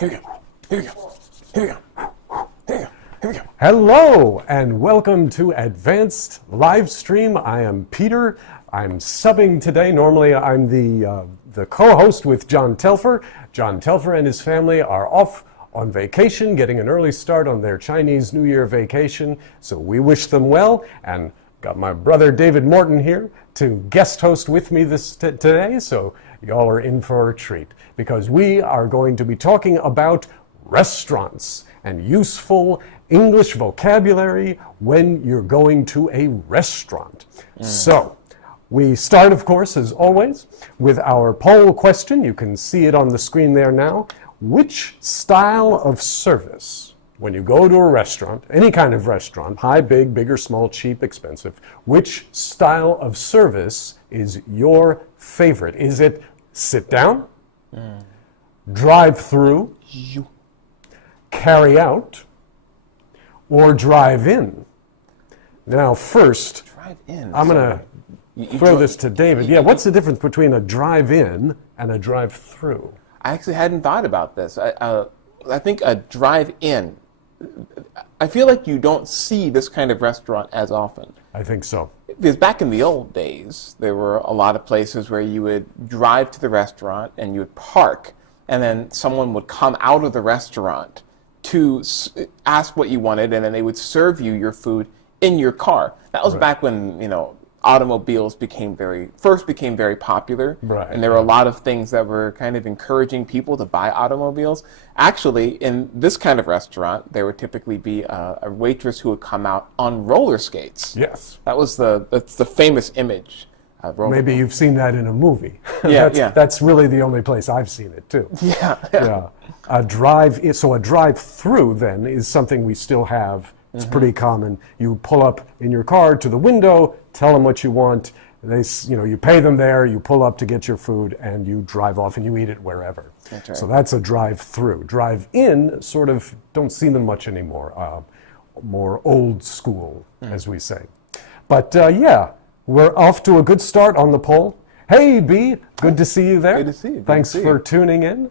Here we go. Here we go. Here we go. Here we go. Here we go. Hello and welcome to Advanced Live Stream. I am Peter. I'm subbing today. Normally I'm the co-host with John Telfer. John Telfer and his family are off on vacation, getting an early start on their Chinese New Year vacation. So we wish them well, and got my brother David Morton here to guest host with me today. So y'all are in for a treat because we are going to be talking about restaurants and useful English vocabulary when you're going to a restaurant. So we start, of course, as always, with our poll question. You can see it on the screen there now. Which style of service, when you go to a restaurant, any kind of restaurant, high, big or small, cheap, expensive, which style of service is your favorite? Is it sit down, drive through, carry out, or drive in? Now first, I'm going to throw this to David. Yeah, what's the difference between a drive-in and a drive-through? I actually hadn't thought about this. I think a drive-in, I feel like you don't see this kind of restaurant as often. I think so. Because back in the old days, there were a lot of places where you would drive to the restaurant and you would park, and then someone would come out of the restaurant to ask what you wanted, and then they would serve you your food in your car. That was back when, automobiles became very popular, and there were a lot of things that were kind of encouraging people to buy automobiles. Actually, in this kind of restaurant, there would typically be a waitress who would come out on roller skates. Yes. That's the famous image. Maybe you've seen that in a movie. Yeah, that's really the only place I've seen it too. Yeah. A drive-through then is something we still have. It's pretty common. You pull up in your car to the window, tell them what you want. You pay them there, you pull up to get your food, and you drive off and you eat it wherever. That's right. So that's a drive-through. Drive-in, sort of, don't see them much anymore. More old school, as we say. But we're off to a good start on the poll. Hey, B, good to see you there. Good to see you. Thanks for tuning in.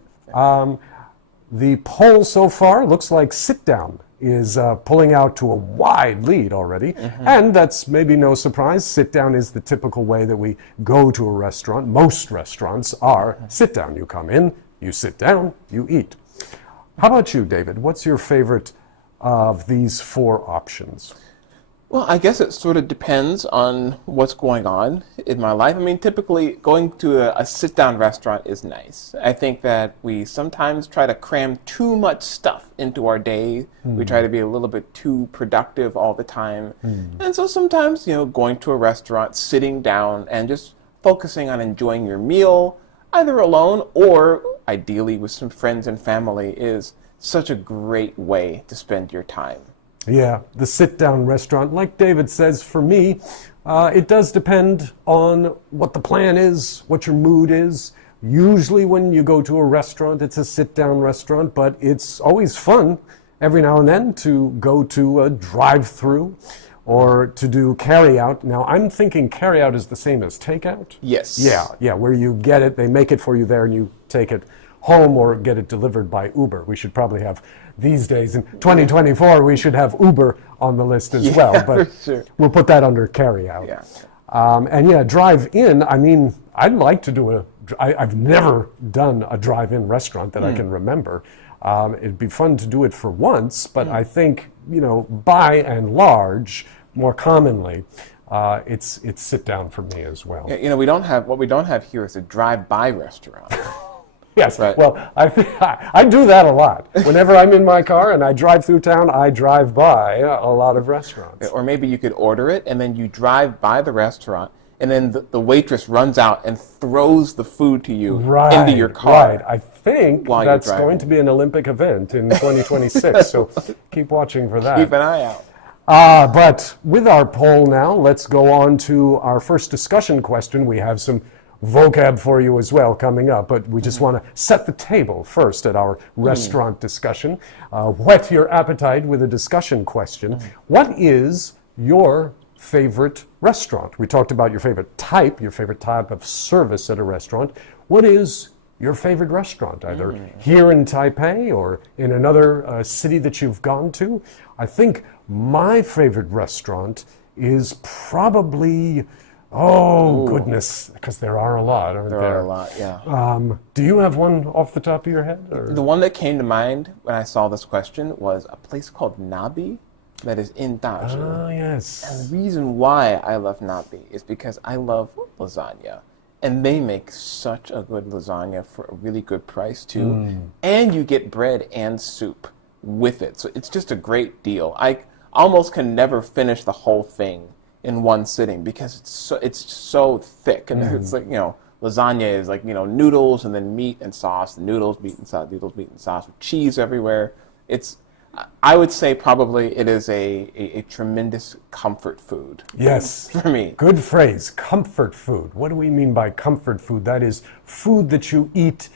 The poll so far looks like sit down is pulling out to a wide lead already. And that's maybe no surprise. Sit down is the typical way that we go to a restaurant. Most restaurants are sit down. You come in, you sit down, you eat. How about you, David? What's your favorite of these four options? Well, I guess it sort of depends on what's going on in my life. I mean, typically going to a sit-down restaurant is nice. I think that we sometimes try to cram too much stuff into our day. We try to be a little bit too productive all the time. And so sometimes, going to a restaurant, sitting down, and just focusing on enjoying your meal, either alone or ideally with some friends and family, is such a great way to spend your time. Yeah, the sit-down restaurant, like David says, for me, it does depend on what the plan is, what your mood is. Usually when you go to a restaurant, it's a sit-down restaurant, but it's always fun every now and then to go to a drive-through or to do carry-out. Now, I'm thinking carry-out is the same as takeout. Yes. Yeah, where you get it, they make it for you there, and you take it home or get it delivered by Uber. We should probably have, these days in 2024, we should have Uber on the list as well, but we'll put that under carry-out. Drive-in, I mean, I'd like to do I've never done a drive-in restaurant that I can remember. It'd be fun to do it for once, but I think, by and large, more commonly, it's sit down for me as well. What we don't have here is a drive-by restaurant. Yes, right. Well, I do that a lot. Whenever I'm in my car and I drive through town, I drive by a lot of restaurants. Or maybe you could order it, and then you drive by the restaurant, and then the waitress runs out and throws the food to you into your car. Right, I think that's going to be an Olympic event in 2026, so keep watching for that. Keep an eye out. But with our poll now, let's go on to our first discussion question. We have some vocab for you as well coming up, but we just want to set the table first at our restaurant discussion. Whet your appetite with a discussion question. What is your favorite restaurant? We talked about your favorite type of service at a restaurant. What is your favorite restaurant, either here in Taipei or in another city that you've gone to. I think my favorite restaurant is probably, goodness, because there are a lot, aren't there? There are a lot, yeah. Do you have one off the top of your head? Or? The one that came to mind when I saw this question was a place called Nabi that is in Dazhi. Oh, yes. And the reason why I love Nabi is because I love lasagna. And they make such a good lasagna for a really good price, too. And you get bread and soup with it. So it's just a great deal. I almost can never finish the whole thing in one sitting because it's so thick. And it's like, lasagna is like, noodles and then meat and sauce, noodles, meat and sauce, noodles, meat and sauce, with cheese everywhere. I would say probably it is a tremendous comfort food. Yes. For me. Good phrase, comfort food. What do we mean by comfort food? That is food that you eat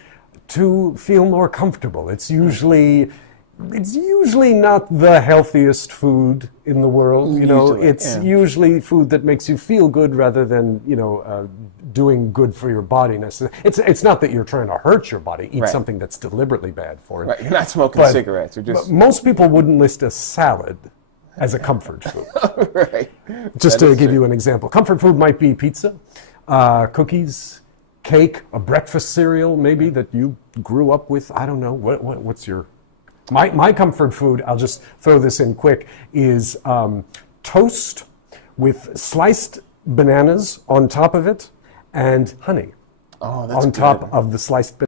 to feel more comfortable. It's usually not the healthiest food in the world. It's usually food that makes you feel good rather than, doing good for your body. It's not that you're trying to hurt your body. Eat something that's deliberately bad for it. Right, you're not smoking cigarettes. You're just... Most people wouldn't list a salad as a comfort food. Right. Just to give you an example. Comfort food might be pizza, cookies, cake, a breakfast cereal maybe that you grew up with. I don't know. What's your... My comfort food, I'll just throw this in quick, is toast with sliced bananas on top of it and honey on top of the sliced bananas.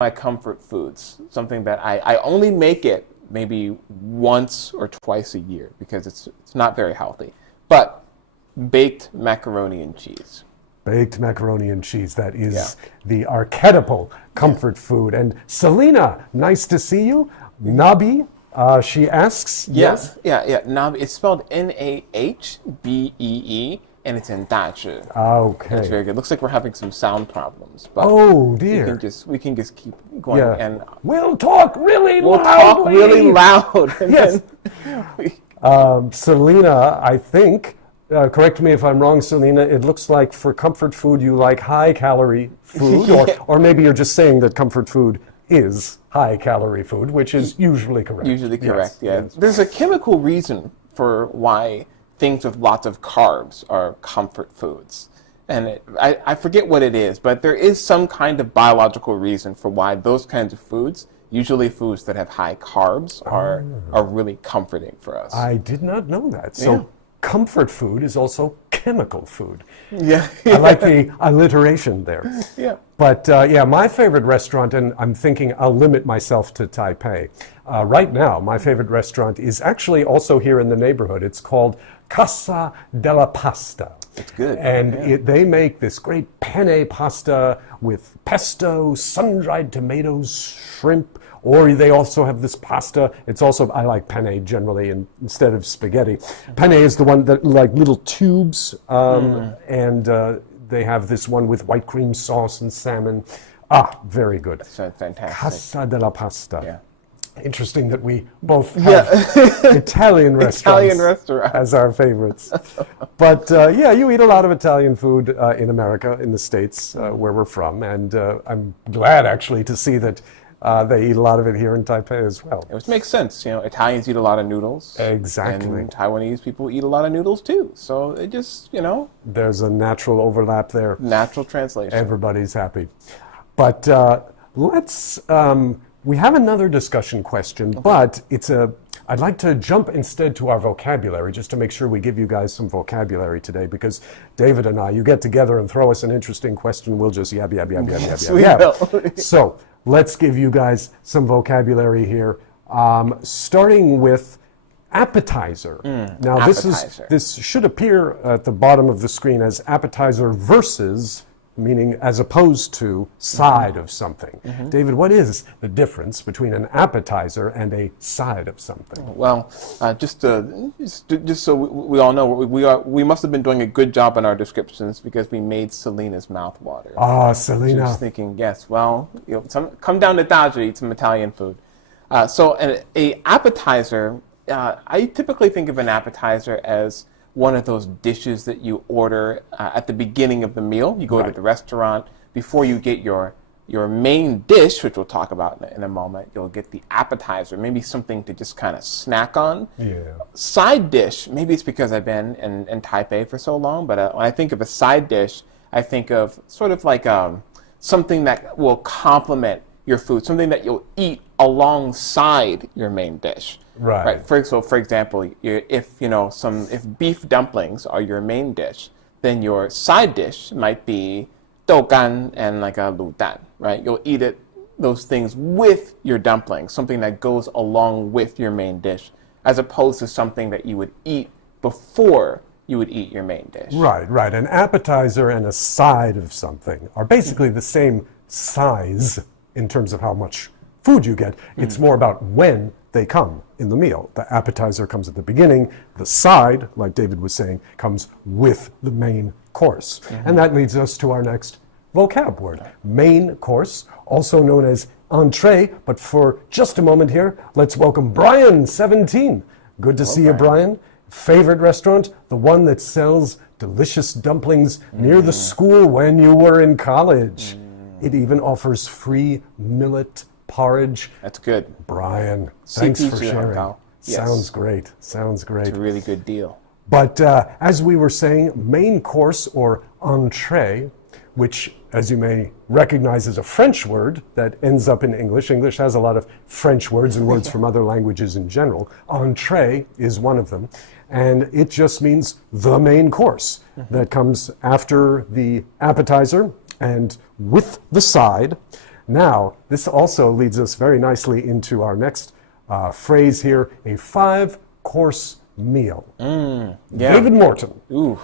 My comfort foods, something that I only make it maybe once or twice a year because it's not very healthy, but baked macaroni and cheese. Baked macaroni and cheese, that is the archetypal comfort food. And Selena, nice to see you. Nabi, she asks. Yes. Yeah. Nabi, it's spelled Nahbee. And it's in Dazhi. Okay. It's very good. Looks like we're having some sound problems. But oh dear. We can just keep going. Yeah. And we'll talk really loudly. We'll talk really loud. Yes. Selena, I think, correct me if I'm wrong, Selena, it looks like for comfort food you like high-calorie food, or maybe you're just saying that comfort food is high-calorie food, which is usually correct. Usually correct, yes. There's a chemical reason for why things with lots of carbs are comfort foods. And I forget what it is, but there is some kind of biological reason for why those kinds of foods, usually foods that have high carbs, are really comforting for us. I did not know that. So comfort food is also chemical food. Yeah. I like the alliteration there. Yeah. But my favorite restaurant, and I'm thinking I'll limit myself to Taipei. Right now, my favorite restaurant is actually also here in the neighborhood. It's called Casa della Pasta. It's good. And they make this great penne pasta with pesto, sun-dried tomatoes, shrimp, or they also have this pasta. It's also, I like penne generally instead of spaghetti. Penne is the one that like little tubes, and they have this one with white cream sauce and salmon. Very good. That's fantastic. Casa della Pasta. Yeah. Interesting that we both have Italian restaurants as our favorites. But you eat a lot of Italian food in America, in the States, where we're from. And I'm glad, actually, to see that they eat a lot of it here in Taipei as well. Which makes sense. Italians eat a lot of noodles. Exactly. And Taiwanese people eat a lot of noodles, too. So it just, There's a natural overlap there. Natural translation. Everybody's happy. But let's... we have another discussion question, but I'd like to jump instead to our vocabulary, just to make sure we give you guys some vocabulary today, because David and I, you get together and throw us an interesting question, we'll just yab. So let's give you guys some vocabulary here, starting with appetizer. Now appetizer. this should appear at the bottom of the screen as appetizer versus meaning as opposed to side of something. David, what is the difference between an appetizer and a side of something? Well, just so we all know, we must have been doing a good job in our descriptions because we made Selena's mouth water. Ah, Selena. She was thinking, yes, well, come down to Daja, eat some Italian food. So an appetizer, I typically think of an appetizer as one of those dishes that you order at the beginning of the meal. You go to the restaurant, before you get your main dish, which we'll talk about in a moment, you'll get the appetizer, maybe something to just kind of snack on. Yeah. Side dish, maybe it's because I've been in Taipei for so long, but when I think of a side dish, I think of sort of like something that will complement your food, something that you'll eat alongside your main dish. Right. For example, if beef dumplings are your main dish, then your side dish might be dougan and like a lu dan, right? You'll eat those things with your dumplings, something that goes along with your main dish, as opposed to something that you would eat before you would eat your main dish. Right. An appetizer and a side of something are basically the same size in terms of how much food you get. It's more about when they come in the meal. The appetizer comes at the beginning. The side, like David was saying, comes with the main course. And that leads us to our next vocab word, main course, also known as entrée. But for just a moment here, let's welcome Brian, 17. Good to see you, Brian. Favorite restaurant? The one that sells delicious dumplings near the school when you were in college. It even offers free millet porridge. That's good. Brian, thanks for sharing. Yes. Sounds great. It's a really good deal. But as we were saying, main course or entrée, which, as you may recognize, is a French word that ends up in English. English has a lot of French words and words from other languages in general. Entrée is one of them. And it just means the main course that comes after the appetizer and with the side. Now, this also leads us very nicely into our next phrase here, a 5-course meal. David Morton,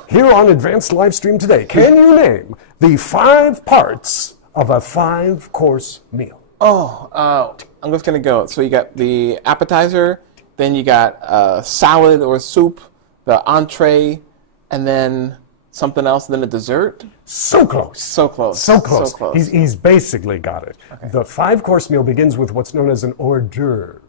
here on Advanced Livestream today, can you name the 5 parts of a 5-course meal? I'm just going to go. So you got the appetizer, then you got salad or soup, the entree, and then something else, then a dessert? So close. So close. So close. He's basically got it. Okay. The 5-course meal begins with what's known as an hors d'oeuvre.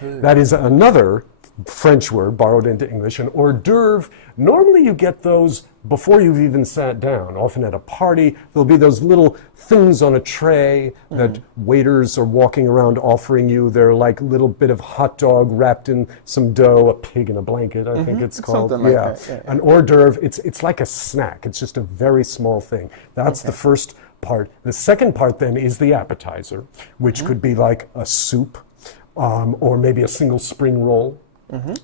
That is another French word borrowed into English. An hors d'oeuvre, normally you get those before you've even sat down. Often at a party, there'll be those little things on a tray that waiters are walking around offering you. They're like a little bit of hot dog wrapped in some dough, a pig in a blanket, I think it's called. Something like that. Yeah. An hors d'oeuvre, it's like a snack. It's just a very small thing. That's the first part. The second part then is the appetizer, which could be like a soup or maybe a single spring roll.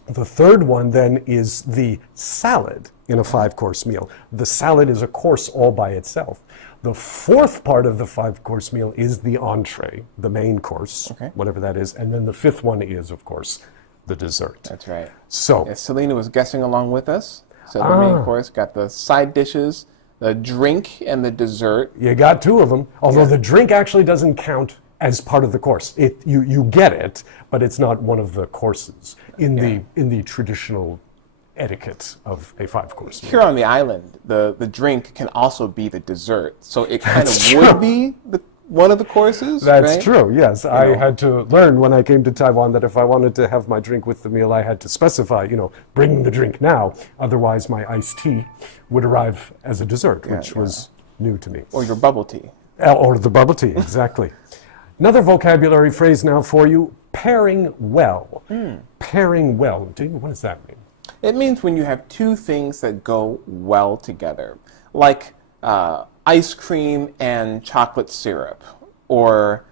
The third one then is the salad in a 5-course meal. The salad is a course all by itself. The fourth part of the 5-course meal is the entree, the main course, whatever that is. And then the fifth one is, of course, the dessert. That's right. So, yes, Selena was guessing along with us. So the main course got the side dishes, the drink, and the dessert. You got 2 of them, although the drink actually doesn't count as part of the course. You get it, but it's not one of the courses in the traditional etiquette of a 5-course meal. Here on the island, the drink can also be the dessert. So it kind of would be one of the courses. That's true, yes. I had to learn when I came to Taiwan that if I wanted to have my drink with the meal, I had to specify, bring the drink now. Otherwise, my iced tea would arrive as a dessert, which was new to me. Or your bubble tea. Or the bubble tea, exactly. Another vocabulary phrase now for you, pairing well. Pairing well. David, what does that mean? It means when you have 2 things that go well together, like ice cream and chocolate syrup, or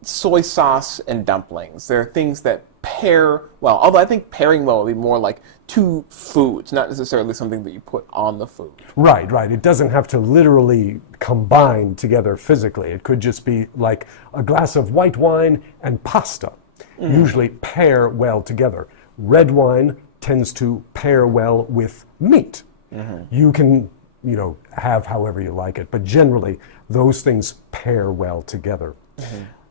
soy sauce and dumplings. There are things that pair well, although I think pairing well would be more like 2 foods, not necessarily something that you put on the food. Right. It doesn't have to literally combine together physically. It could just be like a glass of white wine and pasta. Usually pair well together. Red wine tends to pair well with meat. You can have however you like it. But generally, those things pair well together.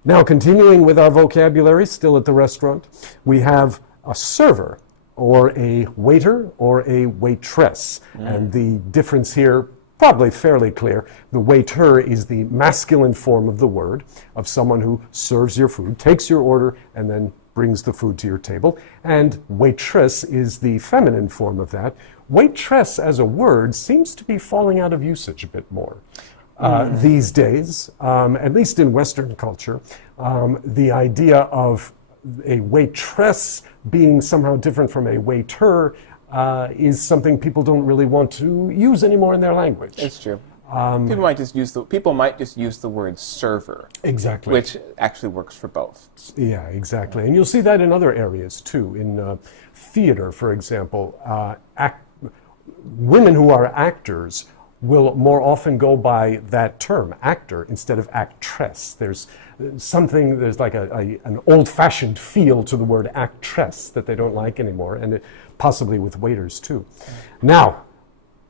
Now, continuing with our vocabulary, still at the restaurant, we have a server, or a waiter, or a waitress. And the difference here, probably fairly clear. The waiter is the masculine form of the word, of someone who serves your food, takes your order, and then brings the food to your table. And waitress is the feminine form of that. Waitress as a word seems to be falling out of usage a bit more these days, at least in Western culture. The idea of a waitress being somehow different from a waiter is something people don't really want to use anymore in their language. It's true. People might just use the word server. Exactly. Which actually works for both. Yeah, exactly. And you'll see that in other areas too. In theater, for example, women who are actors will more often go by that term, actor, instead of actress. There's like an old-fashioned feel to the word actress that they don't like anymore, and possibly with waiters too. Now,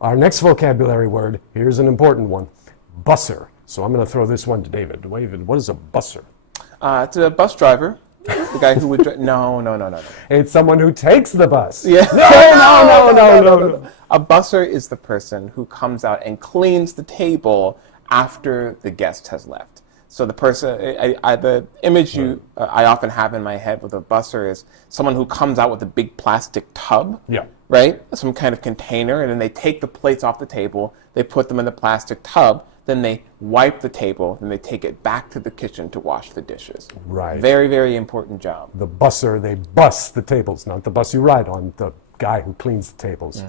our next vocabulary word, here's an important one, busser. So I'm going to throw this one to David. David, what is a busser? It's a bus driver. The guy who would no. It's someone who takes the bus. Yeah. No. A busser is the person who comes out and cleans the table after the guest has left. So the person, the image I often have in my head with a busser is someone who comes out with a big plastic tub, right? Some kind of container, and then they take the plates off the table, they put them in the plastic tub, then they wipe the table, and they take it back to the kitchen to wash the dishes. Right. Very, very important job. The busser, they bus the tables, not the bus you ride on, the guy who cleans the tables.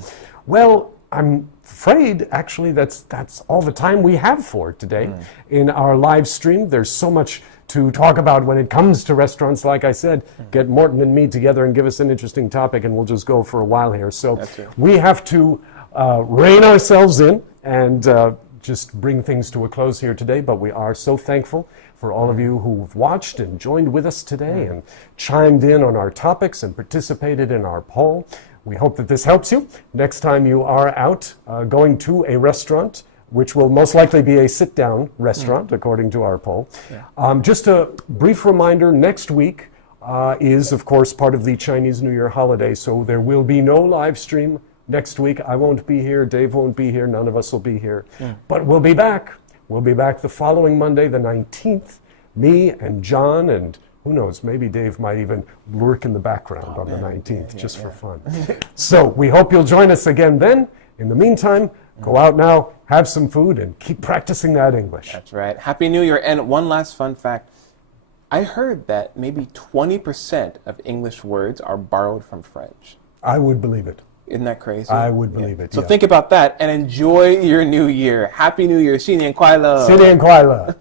Well, I'm afraid, actually, that's all the time we have for today. In our live stream, there's so much to talk about when it comes to restaurants. Like I said, get Morton and me together and give us an interesting topic, and we'll just go for a while here. So we have to rein ourselves in and just bring things to a close here today, but we are so thankful for all of you who've watched and joined with us today and chimed in on our topics and participated in our poll. We hope that this helps you. Next time you are out going to a restaurant, which will most likely be a sit-down restaurant, according to our poll. Just a brief reminder, next week is, of course, part of the Chinese New Year holiday, so there will be no live stream next week. I won't be here, Dave won't be here, none of us will be here. But we'll be back. We'll be back the following Monday, the 19th. Me and John, and who knows, maybe Dave might even lurk in the background on the 19th, just for fun. So we hope you'll join us again then. In the meantime, go out now, have some food, and keep practicing that English. That's right. Happy New Year. And one last fun fact. I heard that maybe 20% of English words are borrowed from French. I would believe it. Isn't that crazy? I would believe it. So think about that and enjoy your new year. Happy New Year. 新年快乐. 新年快乐.